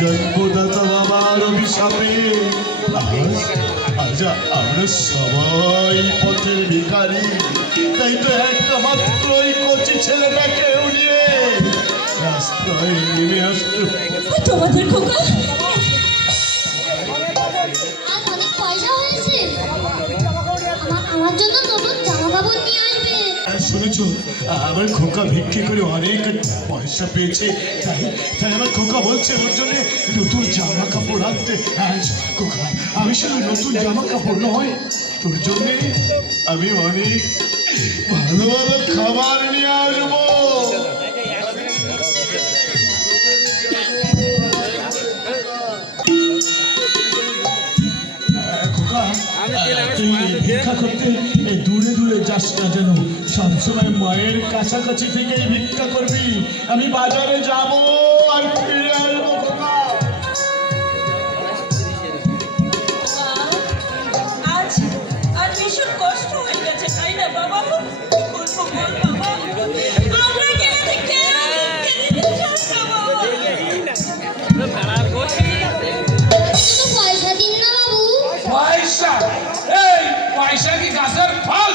জন্মদাতা বাবার অভিশাপে আজ আমরা সবাই পথের ভিখারি। তাই তো একটা মাত্রই কচি ছেলেটাকে উড়িয়ে রাস্তায় নেমে আসতে তোমাদের খোকা আজ অনেক পয়সা হয়েছে, আমার জন্য নতুন জামা কাপড় নিয়ে আসবে। শুনেছো আমার খোকা ভিক্ষে করে অনেক পয়সা পেয়েছে, তাই তাই আমার খোকা বলছে ওর জন্য নতুন জামা কাপড় আনতে। খোকা আমি শুধু নতুন জামা কাপড় নয়, তোর জন্য আমি অনেক ভালো ভালো খাবার নিয়ে আসবো। ভিক্ষা করতে দূরে দূরে যাস না, যেন সবসময় মায়ের কাছাকাছি থেকেই ভিক্ষা করবি। আমি বাজারে যাব আর ফিরে আসবো। আজ ভীষণ কষ্ট হয়ে গেছে, তাই না বাবা? আমরা কেঁদেছি, কেঁদেছি বাবা। শুধু পয়সা দিন না বাবু। পয়সা? এই পয়সা কি গাছের ফল?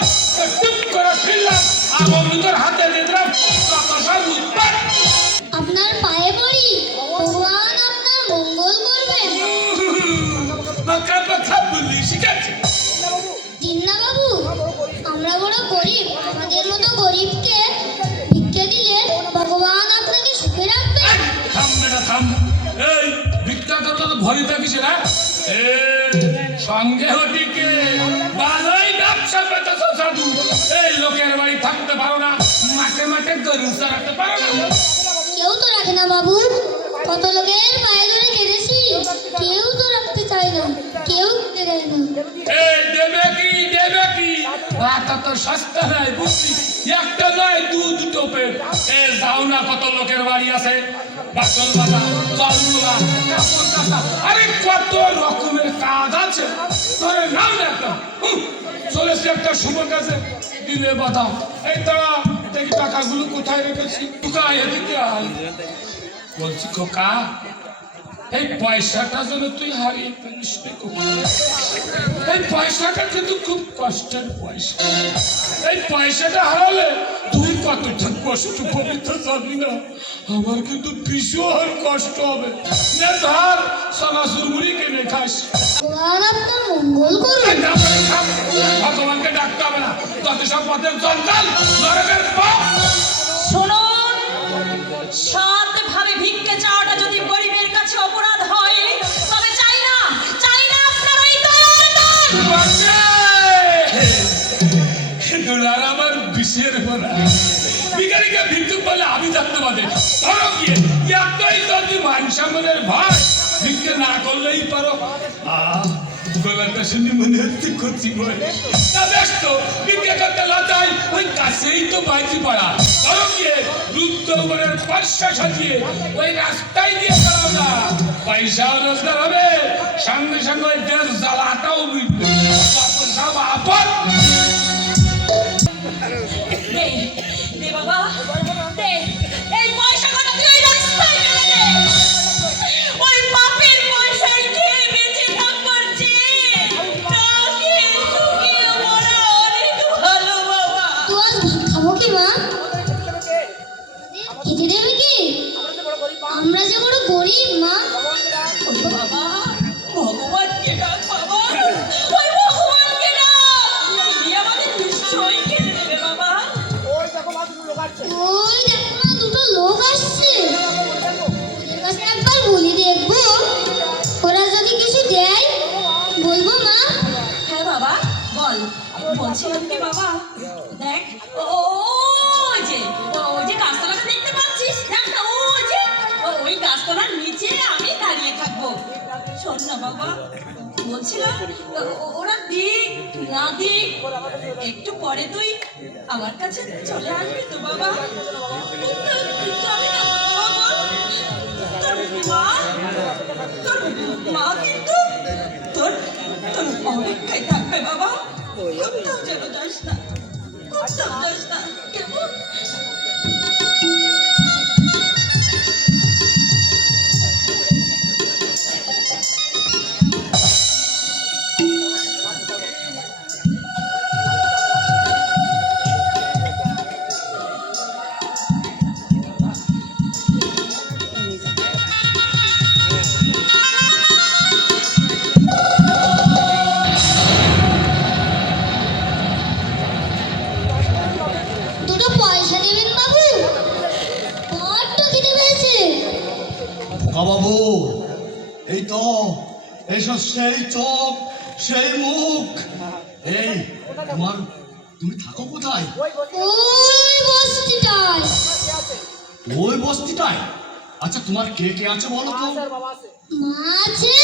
টুক করে ফিরলাম আমৃতর হাতে দিলাম কত সব উৎপাদ। আপনার পায়ে পড়ি, ভগবান আপনার মঙ্গল করবেন। মাথা কথা বলি শিখেছে। দিন না বাবু, আমরা বড় গরিব, আমাদের মতো গরিবকে ভিক্ষে দিলে ভগবান আপনাকে সুখে রাখবেন। থাম বেটা থাম। এই ভিক্ষা করতে তো ভরি থাকিস না। সঙ্গে হটিকে ভালোই ব্যবসা পেতেছ সাধু। এই লোকের বাড়ি থাকতে পারো না, মাঠে মাঠে গরু চড়াতে পারো না। কেউ তো রাখে না বাবু, কত লোকের পায়ে ধরে কেঁদেছি, কেউ তো রাখতে চায় না, কেউ কিনে দেয় না। এই দেবে কি দেবে কি? টাকা তো সস্তা নাই বুঝলি, একটা নয় দুটো পেট। এ যাও না, কত লোকের বাড়ি আছে, বাসন মাজা, জল তোলা, কাপড় কাচা, আরে কত রকমের কাজ আছে। তোর নাম একটা চলেছে একটা শুভ কাজে দিলে বাদাম। এই তারা দেখি টাকাগুলো কোথায় রেখেছি। কোথায় এদিকে আয়। বলছি খোকা, এই পয়সাটা যেন তুই হারিয়ে ফেলিস রে খোকা। এই পয়সাটা কিন্তু খুব কষ্টের পয়সা। এই পয়সাটা হারালে তুই কতটা কষ্ট পাবি তো জানি না। আমার কিন্তু ভীষণ কষ্ট হবে। নে ধর, সোনাচুর মুড়ি কিনে খাস। ভগবান আপনার মঙ্গল করবেন। এই তারপরে খাস। ভগবানকে ডাকতে হবে না, তত সব পথের জঞ্জাল, নরকের পাপ। শুনুন, সৎভাবে ভিক্ষে চাওয়াটা যদি গরিবের কাছে অপরাধ হয়, তবে চাই না আপনার ওই দয়ার দান। দুলার আমার বিষের ভরা ভিখারিকে ভিক্ষুক বলে আমি থাকতে পারে। ধরো গিয়ে এতই যদি মান সম্মানের ভয়, ভিক্ষে না করলেই পারো। গলাটা শুনে মনে হচ্ছে কচি বয়স। না বেশ তো, ভিক্ষে করতে লজ্জায় ওই কাছেই তো বাইজি পড়া। ধরো গিয়ে রুদ্রগড়ের পয়সা সাজিয়ে ওই রাস্তায় দিয়ে দাঁড়াও না। পয়সাও রোজগার হবে, সঙ্গে সঙ্গে ওই দেশ জ্বালাটাও মিটবে। সব আপদ। দে বাবা, দে এই পয়সা কটা তুই ওই রাস্তায় ফেলে দে। ওই পাপের পয়সায় খেয়ে বেঁচে থাকবার চেয়ে না খেয়ে শুকিয়ে মরা অনেক ভালো বাবা। তো আজ ভাত খাবো কি মা? খেতে দেবে কি? আমরা যে বড় গরিব মা। বাবা, ভগবানকে ডাক বাবা, ওই ভগবানকে ডাক, তিনি আমাদের নিশ্চয়ই খেতে দেবে বাবা। ওই দেখো না, দুটো লোক আসছে, ওদের কাছে একবার বলি দেখবো, ওরা যদি কিছু দেয় বলবো মা। হ্যাঁ বাবা, বল। বলছিলাম কি বাবা, দেখ ওই যে গাছতলাটা দেখতে পাচ্ছিস, দেখ না ওই গাছতলার নিচে আমি দাঁড়িয়ে থাকবো। শোন না বাবা, বলছিলাম ওরা দিক না দিক, একটু পরে তুই আমার কাছে চলে আসবি তো বাবা। যাবি না তো বাবা? তোর মা কিন্তু তোর অপেক্ষায় থাকবে বাবা। কোথাও যেন যাস না, কোথাও যাস না কেমন? দুটো পয়সা দেবেন বাবু, বড্ড খিদে পেয়েছে। বাবু, এই তো এইসব সেই চোখ, সেই মুখ। এই তুমি থাকো কোথায়? ওই বস্তিটায়। ওই বস্তিটায়? আচ্ছা, তোমার কে কে আছে বলো তো? মা আছে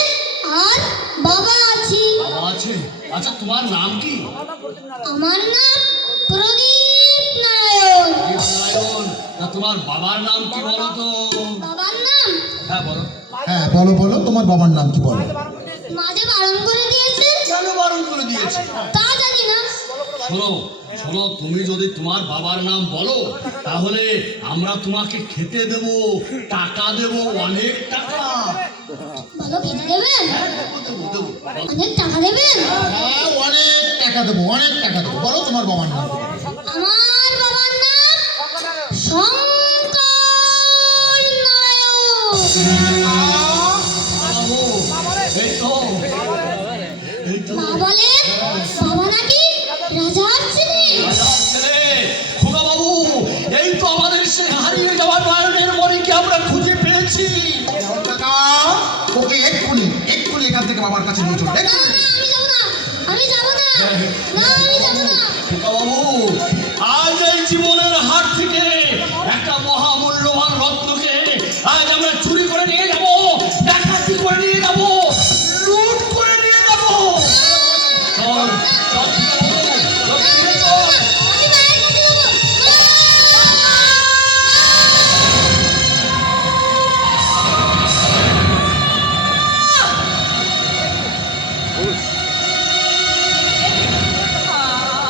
আর বাবা আছে। বাবা আছে? আচ্ছা, তোমার নাম কি? আমার নাম প্রদীপ নারায়ণ। নারায়ণ। তা তোমার বাবার নাম কি বলো তো? বাবার নাম? হ্যাঁ বলো। হ্যাঁ বলো তোমার বাবার নাম কি বলো? মা যে বারণ করে দিয়েছে। কেন বারণ করে দিয়েছে? তা জানি না, শোনো শোনো, তুমি যদি তোমার বাবার নাম বলো তাহলে আমরা তোমাকে খেতে দেব, টাকা দেব, অনেক টাকা। ভালো খেতে দেবেন? দেবো, দেবো। অনেক টাকা দেবেন? হ্যাঁ, অনেক টাকা দেবো, অনেক টাকা দেবো। বলো তোমার বাবার নাম কি? আমার বাবার নাম শঙ্কর নারায়ণ। এই তো এই তো মা বলে বাবা নাকি রাজার ছেলে। রাজার ছেলে। খোকা বাবু, এই তো আমাদের সেই হারিয়ে যাওয়া নয়নের মণিকে আমরা খুঁজে পেয়েছি। কাকা, ওকে এক্ষুনি এক্ষুনি এখান থেকে বাবার কাছে নিয়ে চলো। না না, আমি যাব না, আমি যাব না। খোকা বাবু, আজ এই জীবনের হাট থেকে একটা মহামূল্যবান রত্নকে আজ আমরা চুরি করে নিয়ে যাব, ডাকাতি করে নিয়ে যাব, লুট করে নিয়ে যাব। চল চল খোকা বাবু, চল, ফিরে চল। আমি মায়ের কাছে যাব।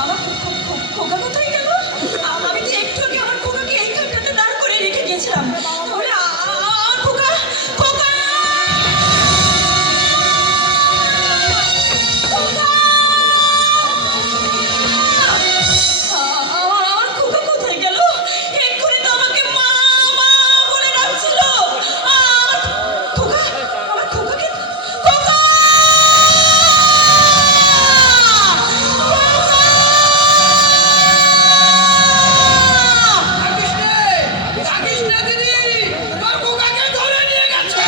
আমার খোকা কোথায় গেল? আমি তো একটু আগে আমার খোকাকে এইখানটাতে দাঁড় করে রেখে গেছিলাম। তাহলে আমার খোকা খোকা আমার খোকা কোথায় গেল? এক্ষুনি তো আমাকে মা মা বলে ডাকছিল। আমার খোকাকে খোকা জানিস না দিদি, তোর খোকাকে ধরে নিয়ে গেছে।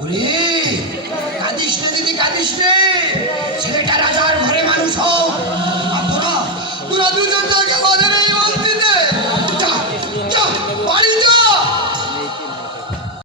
ওরে, কাঁদিস না দিদি, কাঁদিস নে।